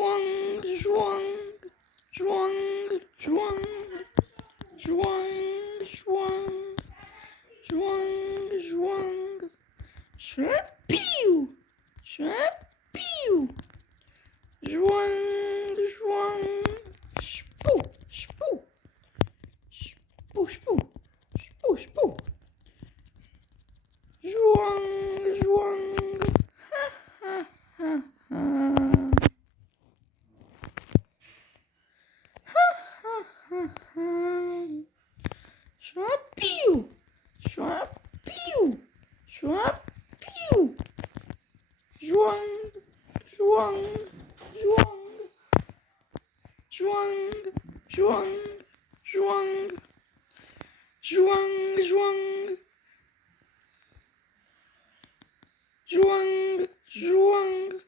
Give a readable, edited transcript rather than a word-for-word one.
Zwang, zwang, zwang, zwang, zwang, zwang, zwang, zwang, zwapieuw, zwapieuw, zwang, zwang, spoe, spoe, spoe, spoe, spoe, spoe, zwang, zwang, ha, ha, ha, ha. Zwapieuw, zwapieuw, zwapieuw. Zwang, zwang, zwang, zwang, zwang, zwang, zwang, zwang, zwang, zwang.